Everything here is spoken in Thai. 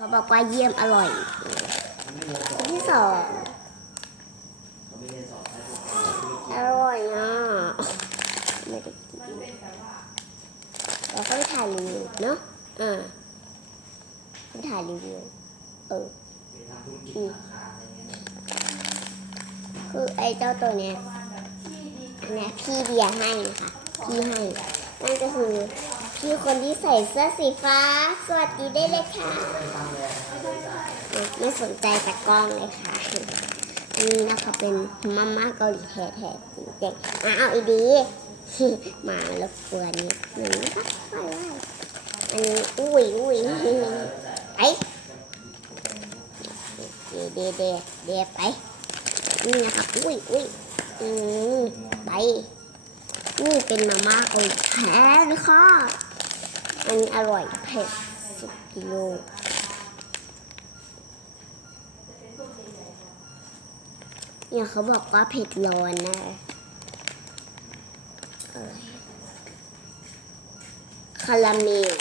เขาบอกว่าเยี่ยมอร่อยคนที่สองอร่อยนะไม่ได้กินเราก็ไปถ่ายรีวิวเนาะไปถ่ายรีวิวคือไอ้เจ้าตัวเนี้ยอันนี้พี่เบียร์ให้นะคะพี่ให้นั่นก็คือพี่คนที่ใส่เสื้อสีฟ้าสวัสดีได้เลยค่ะไม่สนใจตะกล้องเลยค่ะนี่นะคะเป็นมาม่าเกาหลีแท้ๆจริงๆเอาอีดีมารบกวนนิดนึงนะคะว่าอันนี้อุ้ยไอ้เดไปนี่นะคะอุ้ยไปนี่เป็นมาม่าเกาหลีแท้นะคะอันนี้อร่อยเผ็ด10 กิโลเนี่ยเขาบอกว่าเผ็ดร้อนนะคาราเมล